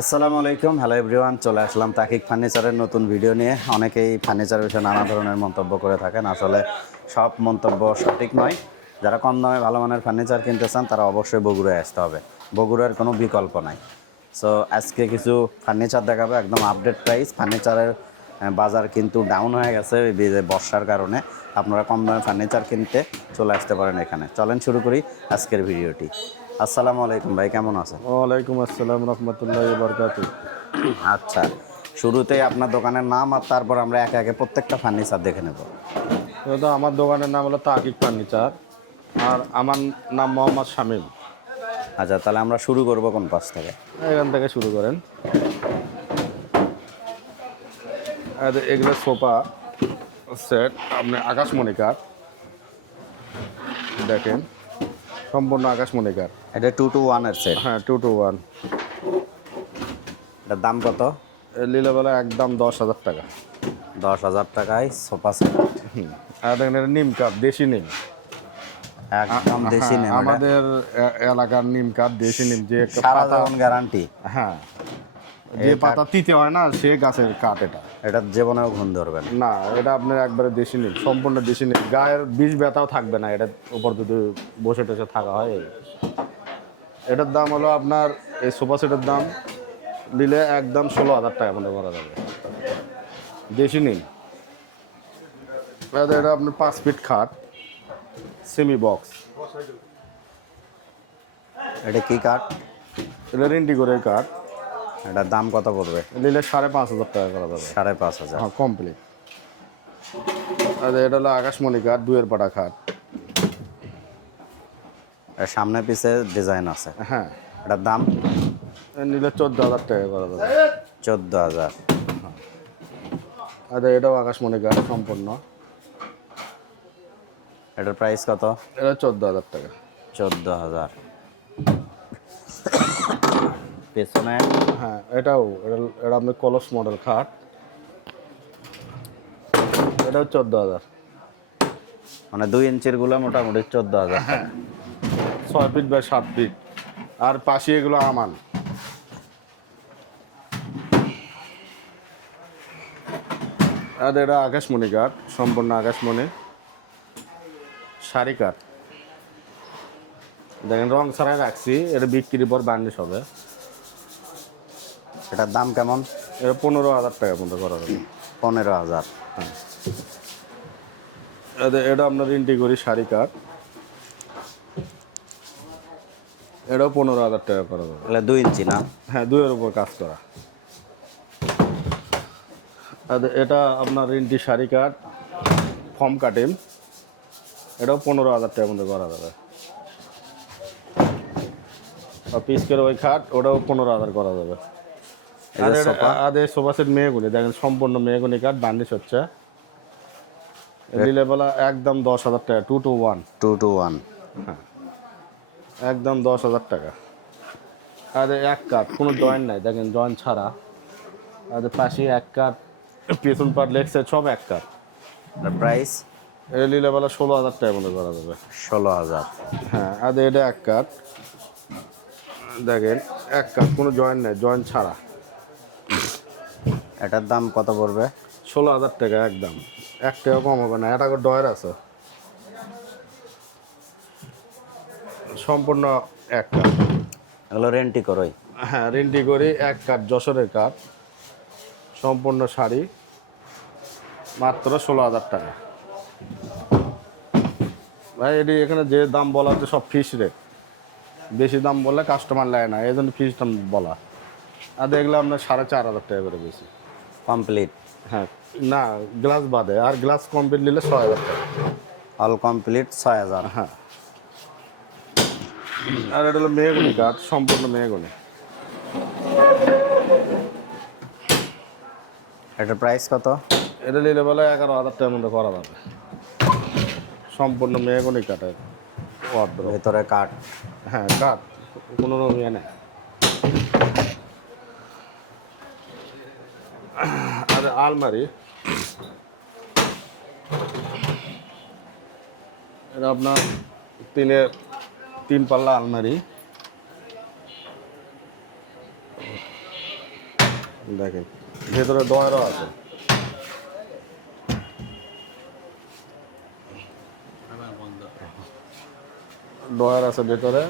আসসালামু আলাইকুম। Hello everyone চলে আসলাম তাকিক ফার্নিচারের নতুন ভিডিও নিয়ে। অনেকেই ফার্নিচারের বিষয়ে নানা ধরনের মন্তব্য করে থাকেন। আসলে সব মন্তব্য সঠিক নয়। যারা কম দামে ভালো মানের ফার্নিচার কিনতে চান, তারা অবশ্যই বগুড়ায় আসতে হবে। বগুড়ার কোনো বিকল্প নাই। সো আজকে কিছু ফার্নিচার দেখাবো। একদম আপডেট প্রাইস ফার্নিচারের বাজার কিন্তু ডাউন হয়ে গেছে বর্ষার কারণে। আপনারা কম দামে ফার্নিচার কিনতে চলে আসতে পারেন এখানে। চলেন শুরু করি আজকের ভিডিওটি আসসালামু আলাইকুম ভাই কেমন আছেন? ওয়ালাইকুম আসসালাম রহমতুল্লাহ বরকাত আচ্ছা শুরুতেই আপনার দোকানের নাম আর তারপর আমরা একে একে প্রত্যেকটা ফার্নিচার দেখে নেব। তো আমার দোকানের নাম হলো তাকিক ফার্নিচার আর আমার নাম মোহাম্মদ শামিম। আচ্ছা তাহলে আমরা শুরু করব কোন পাশ থেকে? এখান থেকে শুরু করেন। আর এগুলো সোফা সেট আপনি আকাশমণি কাঠ দেখেন। সম্পূর্ণ আকাশমণি কাঠ এটা টু টু ওয়ানের সেট হ্যাঁ টু টু ওয়ান এটার দাম কত? লীলাবেলা একদম দশ হাজার টাকা। দশ হাজার টাকায় সোফা সেট হুম আর দেখেন এটা নিম কাঠ দেশি নিম। একদম দেশি হ্যাঁ, নেই আমাদের এলাকার নিম কাঠ দেশি নিম যে একটা সারা জীবন গ্যারান্টি হ্যাঁ যে পাতা তিতে হয় না সে গাছের কাঠ এটা। এটার জীবনেও ঘুম ধরবে না। এটা আপনার একবারে দেশি নিম সম্পূর্ণ দেশি নিম গায়ের বীজ ব্যথাও থাকবে না এটা উপর যদি বসে টসে থাকা হয়। এটার দাম হলো আপনার এই সোফা সেটের দাম নিলে একদম ষোলো হাজার টাকা মনে করা যাবে। দেশি এটা এটা আপনার পাঁচ ফিট খাট সেমি বক্স এটা কি কাঠ? এটা রেন্টি করে কাঠ। এটার দাম কত পড়বে? নিলে সাড়ে পাঁচ হাজার টাকা করা যাবে। সাড়ে পাঁচ হাজার। হ্যাঁ কমপ্লিট এটা হলো আকাশমণি কাঠ দুয়ের পাটা খাট। এর সামনে পিছে ডিজাইন আছে। হ্যাঁ। এটার দাম? নিলে চোদ্দ হাজার টাকা করা যাবে। চোদ্দ হাজার। আর এটাও আকাশমণি কাঠ সম্পূর্ণ। এটার প্রাইস কত? এটা চোদ্দ হাজার টাকা। চোদ্দ হাজার। পেছনে। হ্যাঁ এটাও এটা আপনার কলস মডেল খাট। এটাও চোদ্দ হাজার। মানে দুই ইঞ্চিরগুলো মোটামুটি চোদ্দ হাজার। ছয় ফিট বাই সাত ফিট। আর পাশে এগুলো আমান। আর এটা আকাশমণি কাঠ সম্পূর্ণ আকাশমণি। শাড়ি কাঠ দেখেন রং ছাড়াই রাখছি এটা বিক্রির পর বান্ডিশ হবে। এটার দাম কেমন? এটা পনেরো হাজার টাকা মতো করা যাবে। পনেরো হাজার। এটা- এটা আপনার ইন্টি করি শাড়ি কাঠ। এটাও পনেরো হাজার টাকা করা যাবে। তাহলে দুই ইঞ্চি না? হ্যাঁ দুইয়ের উপর কাজ করা। এটা আপনার ইন্টি শাড়ি কাঠ ফর্ম কাটিং। এটাও পনেরো হাজার টাকার মধ্যে করা যাবে। আর পিসকের ওই খাট ওটাও পনেরো হাজার করা যাবে। দেখেন সম্পূর্ণ কাঠ বান্ডিশ হচ্ছে। রিলেবেলা একদম দশ হাজার টাকা two two one two two one একদম দশ হাজার টাকা। আর এক কাঠ কোনো জয়েন্ট নাই দেখেন জয়েন্ট ছাড়া। আর পাশে এক কাঠ পেছন পাট লেগছে সব এক কাঠ। প্রাইস এটা নিলে ষোলো হাজার টাকা মতো করা যাবে। ষোলো হাজার। হ্যাঁ আর এটা এক কাঠ। দেখেন এক কাঠ কোনো জয়েন্ট নেই জয়েন্ট ছাড়া। এটার দাম কত পড়বে? ষোলো হাজার টাকা একদম। এক টাকা কম হবে না এটা ডয়ের আছে। সম্পূর্ণ এক কাঠ এগুলো রেন্টি করোই হ্যাঁ রেন্টি করি এক কাঠ যশোরের কাঠ সম্পূর্ণ শাড়ি মাত্র ষোলো হাজার টাকা। ভাই এটি এখানে যে দাম বলা হচ্ছে সব ফিস রেট বেশি দাম বললে কাস্টমার লাগে না এই জন্য ফিস দাম বলা। আর দেখলে আপনার সাড়ে চার হাজার টাকা করে বেশি। কমপ্লিট হ্যাঁ না গ্লাস বাদে আর গ্লাস কমপ্লিট নিলে ছয় হাজার অল কমপ্লিট ছয় হাজার। হ্যাঁ। আর এটা হলো মেয়েগুনি কাঠ সম্পূর্ণ মেয়েগুনি এটার প্রাইস কত? এটা নিলে বলে এগারো হাজার টাকার মধ্যে করা যাবে। সম্পূর্ণ মেয়েগুনি কাঠের। ভেতরে কাঠ। হ্যাঁ কাঠ কোনো রকম ইয়ে নেই আর আলমারি। এটা আপনার তিনে তিন পাল্লা আলমারি। দেখেন, ভেতরে ডয়ারও আছে। ডয়ার আছে ভেতরে।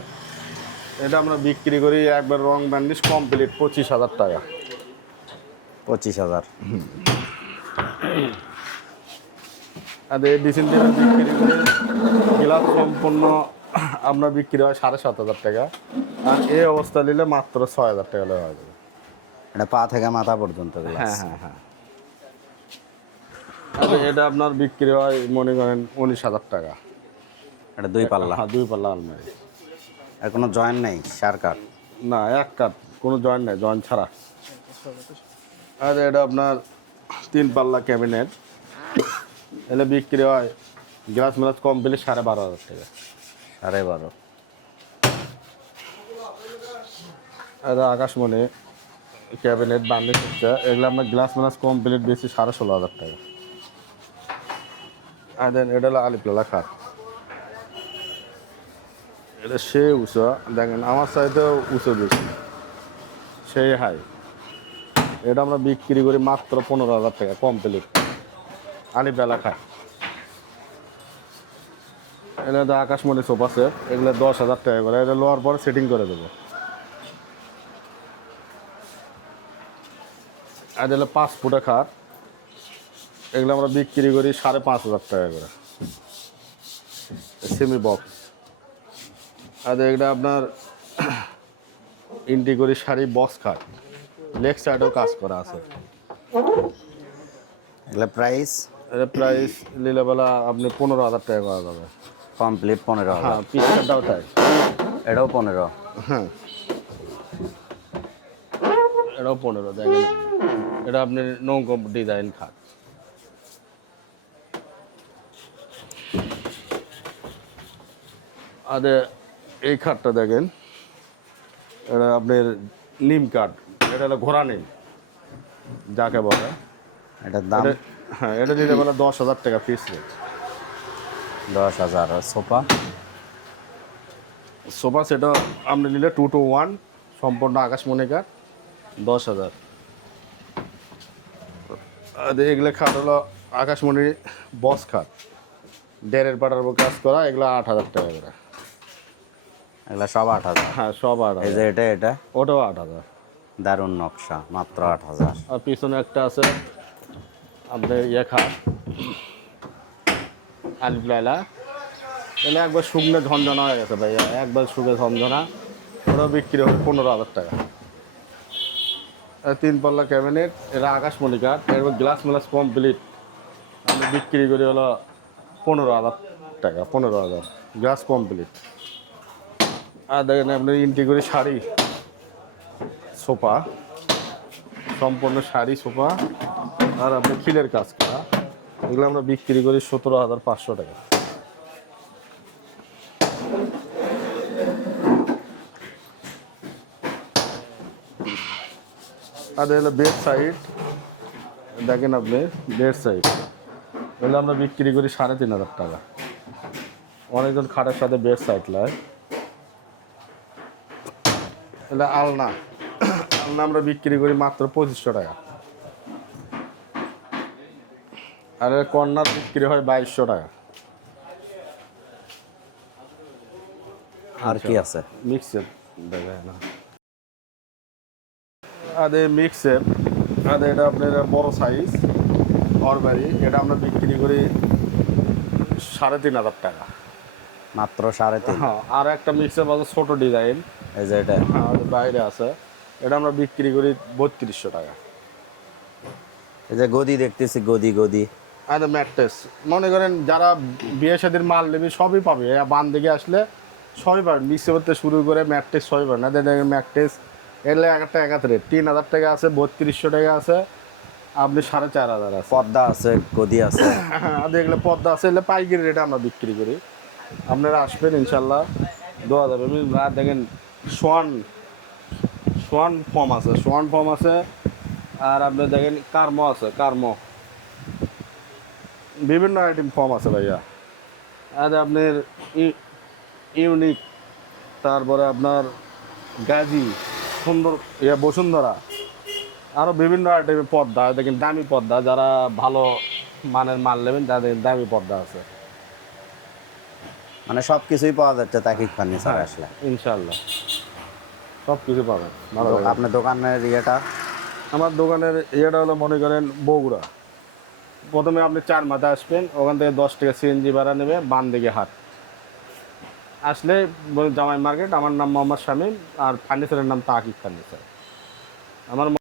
এটা আমরা বিক্রি করি একবার রং ব্যান্ডিশ কমপ্লিট পঁচিশ হাজার টাকা। পঁচিশ হাজার। আর ডিসিন টেবিল বিক্রি করে গ্লাস সম্পূর্ণ আপনার বিক্রি হয় সাড়ে সাত হাজার টাকা। আর এই অবস্থা নিলে মাত্র ছয় হাজার টাকা লেগে যাবে। এটা পা থেকে মাথা পর্যন্ত। হ্যাঁ হ্যাঁ হ্যাঁ। আর এটা আপনার বিক্রি হয় মনে করেন উনিশ হাজার টাকা। এটা দুই পাল্লা। হ্যাঁ দুই পাল্লা আলমারি। এর কোনো জয়েন্ট নেই সার কাঠ না এক কাঠ কোনো জয়েন্ট নেই জয়েন্ট ছাড়া। আর এটা আপনার তিন পাল্লা ক্যাবিনেট এটা বিক্রি হয় গ্লাস মিলাস কমপ্লিট সাড়ে বারো হাজার টাকা। সাড়ে বারো। আর আকাশমণি ক্যাবিনেট বান্ডিল হচ্ছে এগুলো আপনার গ্লাস মিলাস কমপ্লিট বেশি সাড়ে ষোলো হাজার টাকা। আর দেন এটা হলো আলিপ্লালা খাট। এটা সে উঁচু দেখেন আমার চাইতেও উঁচু বেশি। সেই হাই এটা আমরা বিক্রি করি মাত্র পনেরো হাজার টাকা কমপ্লিট আলিপ্লালা খাট এটা তো আকাশমণি সোফা সেট এগুলো দশ হাজার টাকা করে। এটা লোয়ার পরে সেটিং করে দেবো। আর হলো পাঁচ ফুটে খাট। এগুলো আমরা বিক্রি করি সাড়ে পাঁচ হাজার টাকা করে। সেমি বক্স আর এগুলো আপনার ইন্টি করি শাড়ি বক্স খাট। লেগ সাইডেও কাজ করা আছে। এগুলো প্রাইস এটা প্রাইস লীলাবেলা আপনি পনেরো হাজার টাকা করা যাবে। কমপ্লিট পনেরো হ্যাঁ পিকচারটাও তাই। এটাও পনেরো। হ্যাঁ। এটাও পনেরো দেখেন। এটা আপনি নৌকো ডিজাইন খাট। আর এই খাটটা দেখেন এটা আপনার নিম কাঠ এটা হলো ঘোড়া নিম যাকে বলে। এটার দাম? হ্যাঁ এটা দিতে বলে দশ হাজার টাকা পিস রেট দশ হাজার সোফা? সোফা সেটা আপনি নিলে টু টু ওয়ান সম্পূর্ণ আকাশমণি কাঠ দশ হাজার। এগুলো খাট হলো আকাশমণি বস খাট। দেড়ের পাটার কাজ করা এগুলো আট হাজার টাকা করে। এগুলো সব আট হাজার? হ্যাঁ সব আট হাজার। এটা এটা? ওটাও আট হাজার। দারুণ নকশা, মাত্র আট হাজার। আর পিছনে একটা আছে, আপনার ইয়ে খাট। আলিফ লাইলা তাহলে একবার শুকনো ঝঞ্ঝনা হয়ে গেছে ভাইয়া, একবার শুকে ঝঞ্ঝনা ওটা বিক্রি হবে পনেরো হাজার টাকা। তিন পাল্লা ক্যাবিনেট এটা আকাশমণি কাঠ এরপর গ্লাস মেলাস কমপ্লিট আমি বিক্রি করি হলো পনেরো হাজার টাকা, পনেরো হাজার গ্লাস কমপ্লিট আর দেখেন আপনি ইন্টি করে শাড়ি। সোফা, সম্পূর্ণ শাড়ি সোফা, আর আপনি খিলের কাজ করা। এগুলো আমরা বিক্রি করি সতেরো হাজার পাঁচশো টাকা। আর হলো বেড সাইড দেখেন আপনি বেড সাইড এগুলো আমরা বিক্রি করি সাড়ে তিন হাজার টাকা। অনেকজন খাটের সাথে বেড সাইড লায় এটা আলনা। আলনা আমরা বিক্রি করি মাত্র পঁচিশশো টাকা। আর কর্নার বিক্রি হয় বাইশশো টাকা। আর কি আছে? মিক্সের দেখা না। আদে মিক্সের আদে এটা আপনার বড় সাইজ অরবারি এটা আমরা বিক্রি করি সাড়ে তিন হাজার টাকা। মাত্র সাড়ে তিন। হ্যাঁ আর একটা মিক্সের বাজার ছোট ডিজাইন এই যে এটা। হ্যাঁ বাইরে আছে। এটা আমরা বিক্রি করি বত্রিশশো টাকা। এই যে গদি দেখতেছি গদি গদি। আর ম্যাট্রেস মনে করেন যারা বিয়ে শাদির মাল নেবে সবই পাবে। বান দিকে আসলে সবই পাবে। মিক্সে করতে শুরু করে ম্যাট্রেস সবই পাবে। না দেখেন ম্যাট্রেস এগুলো এক একটা এক রেট তিন হাজার টাকা আছে বত্রিশশো টাকা আছে আপনি সাড়ে চার হাজার আছে। পর্দা আছে গদি আছে। আর এগুলো পদ্মা আছে এগুলো পাইকারি রেটে আমরা বিক্রি করি। আপনারা আসবেন ইনশাল্লাহ। দেওয়া যাবে আর দেখেন সোয়ান সোয়ান ফর্ম আছে সোয়ান ফর্ম আছে। আর আপনি দেখেন কার্মো আছে কার্মো। বিভিন্ন আইটেম ফর্ম আছে ভাইয়া। আর আপনার ইউনিক তারপরে আপনার গাজী সুন্দর ইয়া বসুন্ধরা। আরও বিভিন্ন আইটেমের পর্দা দেখেন দামি পর্দা যারা ভালো মানের মাল নেবেন তাদের দামি পর্দা আছে। মানে সব কিছুই পাওয়া যাচ্ছে তাকিক ফার্নিচার আসলে ইনশাল্লাহ সব কিছু পাবেন। আপনার দোকানের ইয়েটা? আমার দোকানের ইয়েটা হলো মনে করেন বগুড়া। প্রথমে আপনি চার মাথা আসবেন ওখান থেকে দশ টাকা সিএনজি ভাড়া নেবে বান দিকে হাত আসলে জামাই মার্কেট আমার নাম মোহাম্মদ শামীম আর ফার্নিচারের নাম তাকিব ফার্নিচার। আমার